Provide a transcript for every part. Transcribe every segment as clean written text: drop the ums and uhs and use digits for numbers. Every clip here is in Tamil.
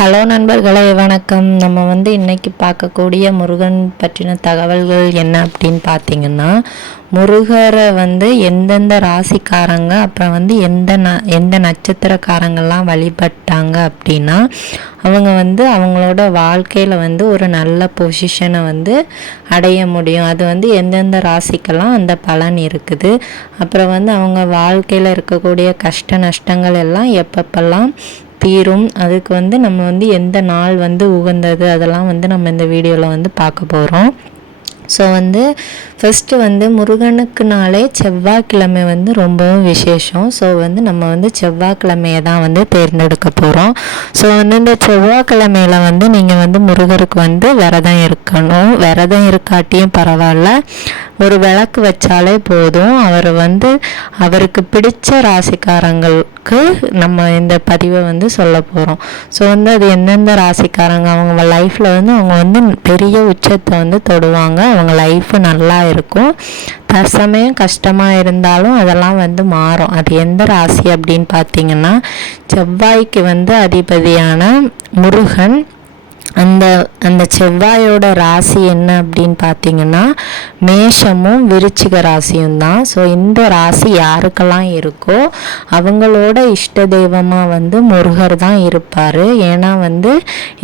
ஹலோ நண்பர்களே, வணக்கம். நம்ம இன்னைக்கு பார்க்கக்கூடிய முருகன் பற்றின தகவல்கள் என்ன அப்படின்னு பார்த்தீங்கன்னா, முருகரை எந்தெந்த ராசிக்காரங்க அப்புறம் எந்த நட்சத்திரக்காரங்கள்லாம் வழிபட்டாங்க அப்படின்னா அவங்க அவங்களோட வாழ்க்கையில் ஒரு நல்ல பொசிஷனை அடைய முடியும். அது எந்தெந்த ராசிக்கெல்லாம் அந்த பலன் இருக்குது. அப்புறம் அவங்க வாழ்க்கையில் இருக்கக்கூடிய கஷ்ட நஷ்டங்கள் எல்லாம் எப்பப்பெல்லாம் தீரும், அதுக்கு நம்ம எந்த நாள் உகந்தது அதெல்லாம் நம்ம இந்த வீடியோவில் பார்க்க போகிறோம். ஸோ ஃபஸ்ட்டு முருகனுக்குனாலே செவ்வாய்க்கிழமை ரொம்பவும் விசேஷம். ஸோ நம்ம செவ்வாய்க்கிழமையை தான் தேர்ந்தெடுக்க போகிறோம். ஸோ இந்த செவ்வாய்க்கிழமையில் நீங்கள் முருகருக்கு விரதம் இருக்கணும். விரதம் இருக்காட்டியும் பரவாயில்ல, ஒரு விளக்கு வச்சாலே போதும். அவருக்கு பிடிச்ச ராசிக்காரங்களுக்கு நம்ம இந்த பதிவை சொல்ல போகிறோம். ஸோ அது எந்தெந்த ராசிக்காரங்க அவங்க லைஃப்பில் அவங்க பெரிய உச்சத்தை தொடுவாங்க. அவங்க லைஃப் நல்லா இருக்கும். தற்சமயம் கஷ்டமாக இருந்தாலும் அதெல்லாம் மாறும். அது எந்த ராசி அப்படின்னு பார்த்தீங்கன்னா, செவ்வாய்க்கு அதிபதியான முருகன். அந்த செவ்வாயோட ராசி என்ன அப்படின்னு பார்த்தீங்கன்னா, மேஷமும் விருச்சிக ராசியும் தான். ஸோ இந்த ராசி யாருக்கெல்லாம் இருக்கோ அவங்களோட இஷ்ட தெய்வமாக முருகர் தான் இருப்பார். ஏன்னா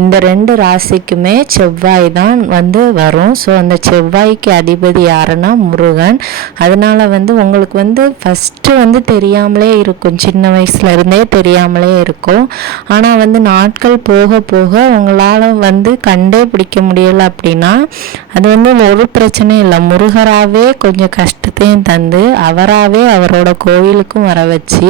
இந்த ரெண்டு ராசிக்குமே செவ்வாய் தான் வரும். ஸோ அந்த செவ்வாய்க்கு அதிபதி யாருன்னா முருகன். அதனால் உங்களுக்கு ஃபஸ்ட்டு தெரியாமலே இருக்கும், சின்ன வயசுலேருந்தே தெரியாமலே இருக்கும். ஆனால் நாட்கள் போக போக உங்களால் கண்டே பிடிக்க முடியலை அப்படின்னா அது ஒரு பிரச்சனையும் இல்லை. முருகராகவே கொஞ்சம் கஷ்டத்தையும் தந்து அவராகவே அவரோட கோவிலுக்கும் வர வச்சு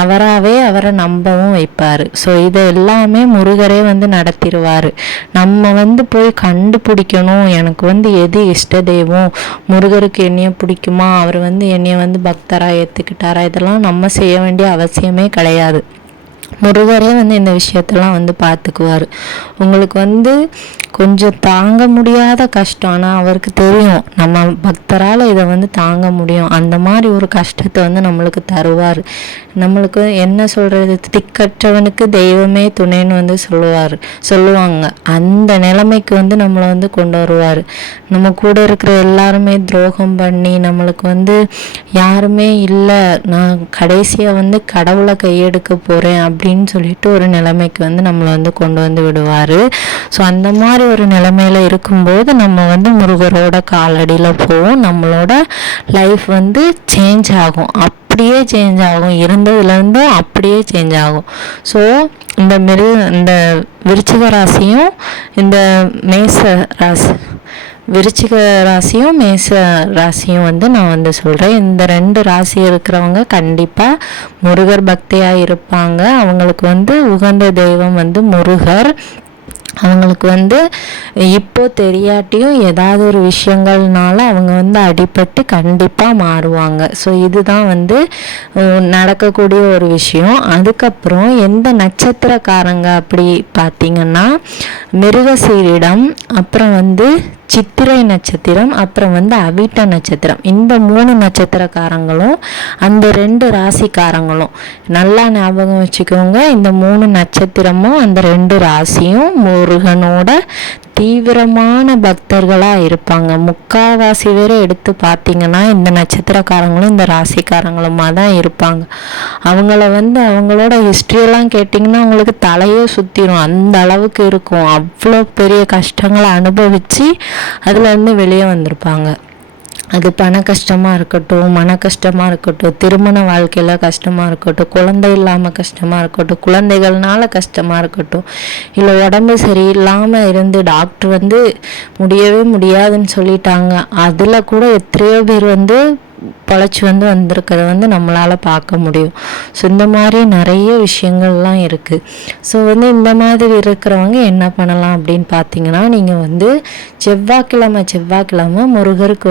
அவராகவே அவரை நம்பவும் வைப்பார். ஸோ இதை எல்லாமே முருகரே நடத்திடுவார். நம்ம போய் கண்டுபிடிக்கணும், எனக்கு எது இஷ்ட தெய்வம், முருகருக்கு என்னைய பிடிக்குமா, அவர் என்னைய பக்தராக ஏற்றுக்கிட்டாரா, இதெல்லாம் நம்ம செய்ய வேண்டிய அவசியமே கிடையாது. முருகரே இந்த விஷயத்தெல்லாம் பார்த்துக்குவார். உங்களுக்கு கொஞ்சம் தாங்க முடியாத கஷ்டம், ஆனால் அவருக்கு தெரியும் நம்ம பக்தரால் இதை தாங்க முடியும். அந்த மாதிரி ஒரு கஷ்டத்தை நம்மளுக்கு தருவார். நம்மளுக்கு என்ன சொல்கிறது, திக்கற்றவனுக்கு தெய்வமே துணைன்னு சொல்லுவாங்க. அந்த நிலைமைக்கு நம்மளை கொண்டு வருவார். நம்ம கூட இருக்கிற எல்லாருமே துரோகம் பண்ணி நம்மளுக்கு யாருமே இல்லை, நான் கடைசியாக கடவுளை கையெடுக்க போகிறேன் அப்படின்னு சொல்லிட்டு ஒரு நிலைமைக்கு நம்மளை கொண்டு விடுவார். ஸோ அந்த மாதிரி ஒரு நிலைமையில இருக்கும்போது நம்ம முருகரோட காலடியில் போவோம். நம்மளோட லைஃப் சேஞ்ச் ஆகும், அப்படியே சேஞ்ச் ஆகும், இருந்ததுலேருந்தும் அப்படியே சேஞ்ச் ஆகும். ஸோ இந்த விருச்சிக ராசியும் இந்த மேச ராசி விருச்சிக ராசியும் மேச ராசியும் நான் சொல்கிறேன். இந்த ரெண்டு ராசி இருக்கிறவங்க கண்டிப்பாக முருகர் பக்தியாக இருப்பாங்க. அவங்களுக்கு உகந்த தெய்வம் முருகர். அவங்களுக்கு இப்போ தெரியாட்டியும் ஏதாவது ஒரு விஷயங்கள்னால அவங்க அடிபட்டு கண்டிப்பாக மாறுவாங்க. ஸோ இதுதான் நடக்கக்கூடிய ஒரு விஷயம். அதுக்கப்புறம் எந்த நட்சத்திரக்காரங்க அப்படி பார்த்தீங்கன்னா, மிருகசீரிடம், அப்புறம் சித்திரை நட்சத்திரம், அப்புறம் அவிட்ட நட்சத்திரம். இந்த 3 நட்சத்திரக்காரங்களும் அந்த 2 ராசிக்காரங்களும் நல்லா ஞாபகம் வச்சுக்கோங்க. இந்த 3 நட்சத்திரமும் அந்த 2 ராசியும் முருகனோட தீவிரமான பக்தர்களாக இருப்பாங்க. முக்கால்வாசி பேரை எடுத்து பார்த்தீங்கன்னா இந்த நட்சத்திரக்காரங்களும் இந்த ராசிக்காரங்களுமா தான் இருப்பாங்க. அவங்கள அவங்களோட ஹிஸ்ட்ரியெல்லாம் கேட்டிங்கன்னா உங்களுக்கு தலையே சுற்றிடும், அந்த அளவுக்கு இருக்கும். அவ்வளோ பெரிய கஷ்டங்களை அனுபவித்து அதுலேருந்து வெளியே வந்திருப்பாங்க. அது பண கஷ்டமாக இருக்கட்டும், மன கஷ்டமாக இருக்கட்டும், திருமண வாழ்க்கையில் கஷ்டமாக இருக்கட்டும், குழந்தை இல்லாமல் கஷ்டமாக இருக்கட்டும், குழந்தைகள்னால கஷ்டமாக இருக்கட்டும், இல்லை உடம்பு சரியில்லாமல் இருந்து டாக்டர் முடியவே முடியாதுன்னு சொல்லிட்டாங்க, அதில் கூட எத்தனையோ பேர் பொழைச்சி வந்திருக்கிறத நம்மளால் பார்க்க முடியும். ஸோ இந்த மாதிரி நிறைய விஷயங்கள்லாம் இருக்குது. ஸோ இந்த மாதிரி இருக்கிறவங்க என்ன பண்ணலாம் அப்படின்னு பார்த்தீங்கன்னா, நீங்கள் செவ்வாய்க்கிழமை முருகருக்கு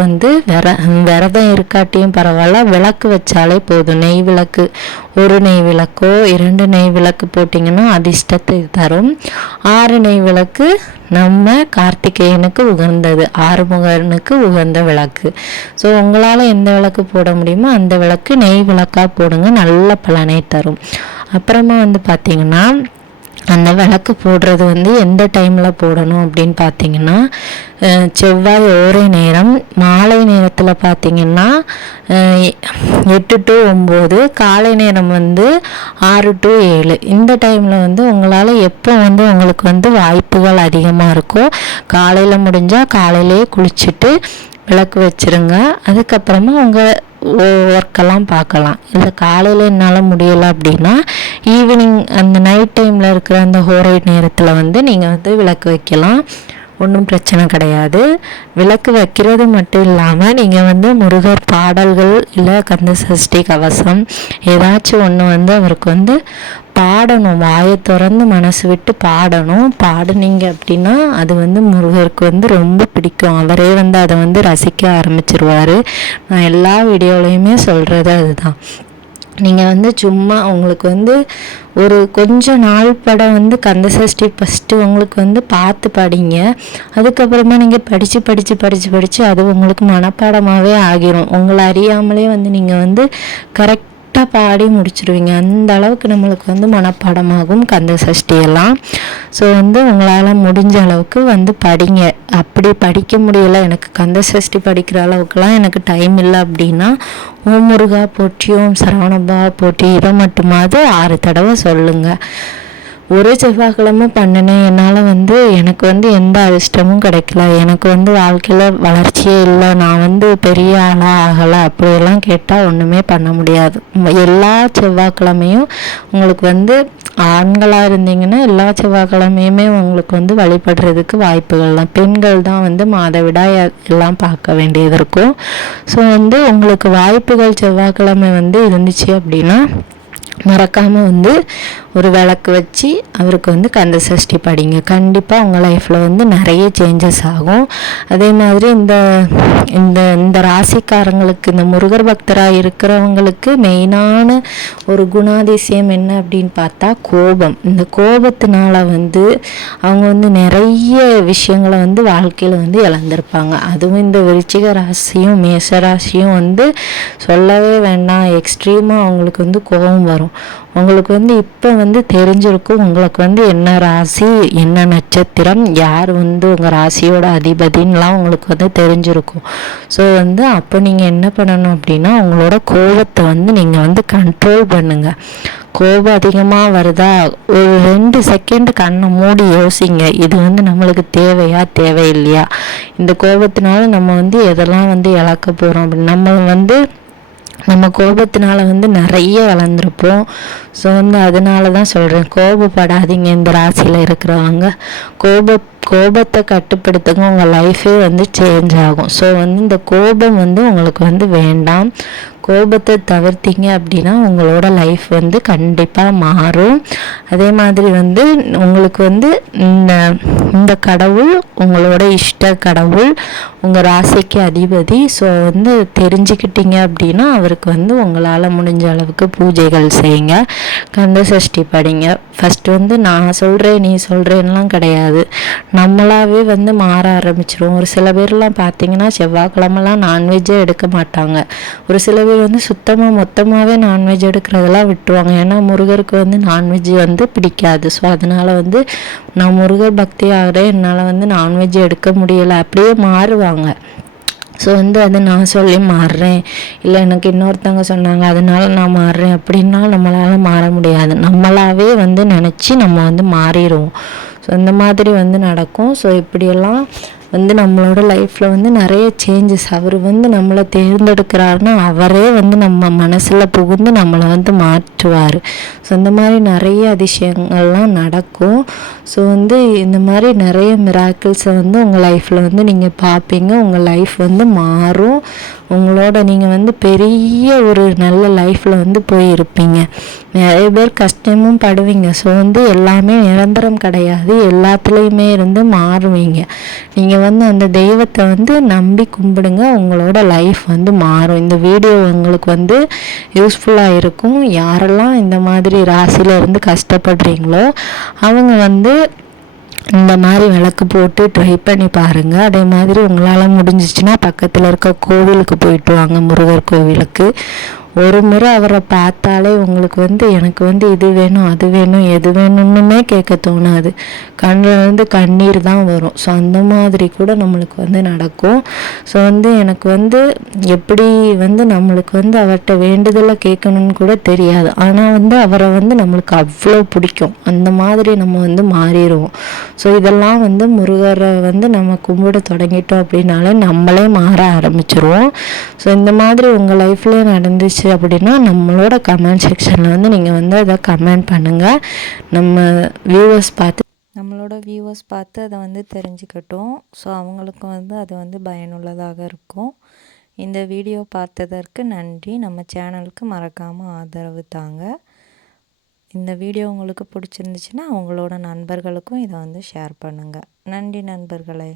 விரதம் இருக்காட்டியும் பரவாயில்ல, விளக்கு வச்சாலே போதும். நெய் விளக்கு, ஒரு நெய் விளக்கோ 2 நெய் விளக்கு போட்டிங்கன்னா அதிர்ஷ்டத்தை தரும். 6 நெய் விளக்கு நம்ம கார்த்திகேயனுக்கு உகந்தது, ஆறுமுகனுக்கு உகந்த விளக்கு. ஸோ உங்களால் எந்த விளக்கு போட முடியுமோ அந்த விளக்கு நெய் விளக்காக போடுங்க, நல்ல பலனை தரும். அப்புறமா பார்த்தீங்கன்னா அந்த விளக்கு போடுறது வந்து எந்த டைமில் போடணும் அப்படின்னு பார்த்தீங்கன்னா, செவ்வாய் ஓரை நேரம், மாலை நேரத்தில் பார்த்தீங்கன்னா 8 to 9, காலை நேரம் வந்து 6 to 7. இந்த டைமில் வந்து உங்களால் எப்போ வந்து உங்களுக்கு வந்து வாய்ப்புகள் அதிகமாக இருக்கோ, காலையில் முடிஞ்சால் காலையிலே குளிச்சுட்டு விளக்கு வச்சுருங்க. அதுக்கப்புறமா உங்கள் ஒர்க்கெல்லாம் பார்க்கலாம். இல்லை காலையில் என்னால் முடியலை அப்படின்னா ஈவினிங் அந்த நைட் டைமில் இருக்கிற அந்த ஹோரை நேரத்தில் வந்து நீங்கள் வந்து விளக்கு வைக்கலாம். ஒன்றும் பிரச்சனை கிடையாது. விளக்கு வைக்கிறது மட்டும் இல்லாமல் நீங்கள் வந்து முருகர் பாடல்கள் இல்லை கந்த சஷ்டி கவசம் ஏதாச்சும் ஒன்று வந்து அவருக்கு வந்து பாடணும். வாயை திறந்து மனசு விட்டு பாடணும். பாடுனீங்க அப்படின்னா அது வந்து முருகருக்கு வந்து ரொம்ப பிடிக்கும். அவரே வந்து அதை வந்து ரசிக்க ஆரம்பிச்சிருவார். நான் எல்லா வீடியோலையுமே சொல்கிறது அதுதான். நீங்கள் வந்து சும்மா உங்களுக்கு வந்து ஒரு கொஞ்ச நாள் படம் வந்து கந்த சஷ்டி ஃபஸ்ட்டு உங்களுக்கு வந்து பார்த்து படிங்க. அதுக்கப்புறமா நீங்கள் படித்து அது உங்களுக்கு மனப்பாடமாகவே ஆகிரும். உங்களை அறியாமலே வந்து நீங்கள் வந்து கரெக்டாக பாடி முடிச்சிடுவீங்க. அந்த அளவுக்கு நம்மளுக்கு வந்து மனப்பாடமாகும் கந்த சஷ்டியெல்லாம். ஸோ வந்து உங்களால் முடிஞ்ச அளவுக்கு வந்து படிங்க. அப்படி படிக்க முடியலை, எனக்கு கந்த சஷ்டி படிக்கிற அளவுக்குலாம் எனக்கு டைம் இல்லை அப்படின்னா ஓம் முருகா போற்றி, ஓம் சரவணபா போற்றி இதை மட்டுமாவது 6 தடவை சொல்லுங்கள். ஒரு செவ்வாய்க்கிழமை பண்ணினேன், என்னால் வந்து எனக்கு வந்து எந்த அதிர்ஷ்டமும் கிடைக்கல, எனக்கு வந்து வாழ்க்கையில் வளர்ச்சியே இல்லை, நான் வந்து பெரிய ஆளாக ஆகலை அப்படியெல்லாம் கேட்டால் ஒன்றுமே பண்ண முடியாது. எல்லா செவ்வாய்க்கிழமையும் உங்களுக்கு வந்து ஆண்களாக இருந்தீங்கன்னா எல்லா செவ்வாய்க்கிழமையுமே உங்களுக்கு வந்து வழிபடுறதுக்கு வாய்ப்புகள் தான். பெண்கள் தான் வந்து மாதவிடாய் எல்லாம் பார்க்க வேண்டியது இருக்கும். ஸோ வந்து உங்களுக்கு வாய்ப்புகள் செவ்வாய்க்கிழமை வந்து இருந்துச்சு அப்படின்னா மறக்காமல் வந்து ஒரு விளக்கு வச்சு அவருக்கு வந்து கந்த சஷ்டி படிங்க. கண்டிப்பாக உங்கள் லைஃப்பில் வந்து நிறைய சேஞ்சஸ் ஆகும். அதே மாதிரி இந்த இந்த இந்த ராசிக்காரங்களுக்கு, இந்த முருகர் பக்தராக இருக்கிறவங்களுக்கு மெயினான ஒரு குணாதிசயம் என்ன அப்படின்னு பார்த்தா கோபம். இந்த கோபத்தினால வந்து அவங்க வந்து நிறைய விஷயங்களை வந்து வாழ்க்கையில் வந்து இழந்திருப்பாங்க. அதுவும் இந்த விருச்சிக ராசியும் மேஷ ராசியும் வந்து சொல்லவே வேண்டாம், எக்ஸ்ட்ரீமாக அவங்களுக்கு வந்து கோபம் வரும். உங்களுக்கு வந்து இப்போ வந்து தெரிஞ்சிருக்கும் உங்களுக்கு வந்து என்ன ராசி, என்ன நட்சத்திரம், யார் வந்து உங்கள் ராசியோட அதிபதின்லாம் உங்களுக்கு வந்து தெரிஞ்சிருக்கும். ஸோ வந்து அப்போ நீங்கள் என்ன பண்ணணும் அப்படின்னா உங்களோட கோபத்தை வந்து நீங்கள் வந்து கண்ட்ரோல் பண்ணுங்கள். கோபம் அதிகமாக வருதா, ஒரு 2 செகண்ட் கண்ணை மூடி யோசிங்க, இது வந்து நம்மளுக்கு தேவையா தேவையில்லையா, இந்த கோபத்தினால நம்ம வந்து எதெல்லாம் வந்து இழக்க போகிறோம் அப்படின்னு. நம்ம கோபத்தினால வந்து நிறைய வளர்ந்துருப்போம். ஸோ வந்து அதனால தான் சொல்கிறேன், கோபப்படாதீங்க. இந்த ராசியில் இருக்கிறவங்க கோபத்தை கட்டுப்படுத்துங்க, உங்கள் லைஃபே வந்து சேஞ்ச் ஆகும். ஸோ வந்து இந்த கோபம் வந்து உங்களுக்கு வந்து வேண்டாம். கோபத்தை தவிர்த்தீங்க அப்படின்னா உங்களோட லைஃப் வந்து கண்டிப்பாக மாறும். அதே மாதிரி வந்து உங்களுக்கு வந்து இந்த கடவுள் உங்களோட இஷ்ட கடவுள், உங்கள் ராசிக்கு அதிபதி. ஸோ வந்து தெரிஞ்சுக்கிட்டீங்க அப்படின்னா அவருக்கு வந்து உங்களால் முடிஞ்ச அளவுக்கு பூஜைகள் செய்யுங்க, கந்த சஷ்டி படிங்க. ஃபஸ்ட்டு வந்து நான் சொல்கிறேன் நீ சொல்கிறேன்லாம் கிடையாது, நம்மளாவே வந்து மாற ஆரம்பிச்சிரும். ஒரு சில பேர்லாம் பார்த்தீங்கன்னா செவ்வாய்க்கிழமெல்லாம் நான்வெஜ்ஜே எடுக்க மாட்டாங்க. ஒரு சில பேர் வந்து சுத்தமாக மொத்தமாகவே நான்வெஜ் எடுக்கிறதெல்லாம் விட்டுருவாங்க. ஏன்னா முருகருக்கு வந்து நான்வெஜ் வந்து பிடிக்காது. ஸோ அதனால் வந்து நான் முருகர் பக்தி ஆகிறேன், என்னால் வந்து நான்வெஜ் எடுக்க முடியலை அப்படியே மாறுவாங்க. ஸோ வந்து அது நான் சொல்லி மாறுறேன், இல்லை எனக்கு இன்னொருத்தவங்க சொன்னாங்க அதனால நான் மாறுறேன் அப்படின்னா நம்மளால் மாற முடியாது. நம்மளாவே வந்து நினச்சி நம்ம வந்து மாறிடுவோம். ஸோ இந்த மாதிரி வந்து நடக்கும். ஸோ இப்படியெல்லாம் வந்து நம்மளோட லைஃப்பில் வந்து நிறைய சேஞ்சஸ். அவர் வந்து நம்மளை தேர்ந்தெடுக்கிறாருன்னா அவரே வந்து நம்ம மனசில் புகுந்து நம்மளை வந்து மாற்றுவார். ஸோ இந்த மாதிரி நிறைய அதிசயங்கள்லாம் நடக்கும். ஸோ வந்து இந்த மாதிரி நிறைய மிராக்கிள்ஸை வந்து உங்கள் லைஃப்பில் வந்து நீங்கள் பார்ப்பீங்க. உங்கள் லைஃப் வந்து மாறும். உங்களோட நீங்கள் வந்து பெரிய ஒரு நல்ல லைஃப்பில் வந்து போய் இருப்பீங்க. நிறைய பேர் கஷ்டமும் படுவீங்க. ஸோ வந்து எல்லாமே நிரந்தரம் கிடையாது, எல்லாத்துலேயுமே இருந்து மாறுவீங்க. நீங்கள் வந்து அந்த தெய்வத்தை வந்து நம்பி கும்பிடுங்க, உங்களோட லைஃப் வந்து மாறும். இந்த வீடியோ உங்களுக்கு வந்து யூஸ்ஃபுல்லாக இருக்கும். யாரெல்லாம் இந்த மாதிரி ராசியில் இருந்து கஷ்டப்படுறீங்களோ அவங்க வந்து இந்த மாதிரி விளக்கு போட்டு ட்ரை பண்ணி பாருங்கள். அதே மாதிரி உங்களால் முடிஞ்சிச்சுன்னா பக்கத்தில் இருக்க கோவிலுக்கு போயிட்டு வாங்க, முருகர் கோவிலுக்கு. ஒரு முறை அவரை பார்த்தாலே உங்களுக்கு வந்து எனக்கு வந்து இது வேணும் அது வேணும் எது வேணும்னுமே கேட்க தோணாது. கண்ணிலேருந்து கண்ணீர் தான் வரும். ஸோ அந்த மாதிரி கூட நம்மளுக்கு வந்து நடக்கும். ஸோ வந்து எனக்கு வந்து எப்படி வந்து நம்மளுக்கு வந்து அவர்கிட்ட வேண்டுதலை கேட்கணும்னு கூட தெரியாது. ஆனால் வந்து அவரை வந்து நம்மளுக்கு அவ்வளோ பிடிக்கும். அந்த மாதிரி நம்ம வந்து மாறிடுவோம். ஸோ இதெல்லாம் வந்து முருகரை வந்து நம்ம கும்பிட தொடங்கிட்டோம் அப்படின்னாலே நம்மளே மாற ஆரம்பிச்சிருவோம். ஸோ இந்த மாதிரி உங்கள் லைஃப்லேயே நடந்துச்சு அப்படின்னா நம்மளோட கமெண்ட் செக்ஷனில் வந்து நீங்கள் வந்து அதை கமெண்ட் பண்ணுங்கள். நம்மளோட வியூவர்ஸ் பார்த்து அதை வந்து தெரிஞ்சுக்கட்டும். ஸோ அவங்களுக்கும் வந்து அது வந்து பயனுள்ளதாக இருக்கும். இந்த வீடியோ பார்த்ததற்கு நன்றி. நம்ம சேனலுக்கு மறக்காமல் ஆதரவு தாங்க. இந்த வீடியோ உங்களுக்கு பிடிச்சிருந்துச்சுன்னா உங்களோட நண்பர்களுக்கும் இதை வந்து ஷேர் பண்ணுங்கள். நன்றி நண்பர்களே.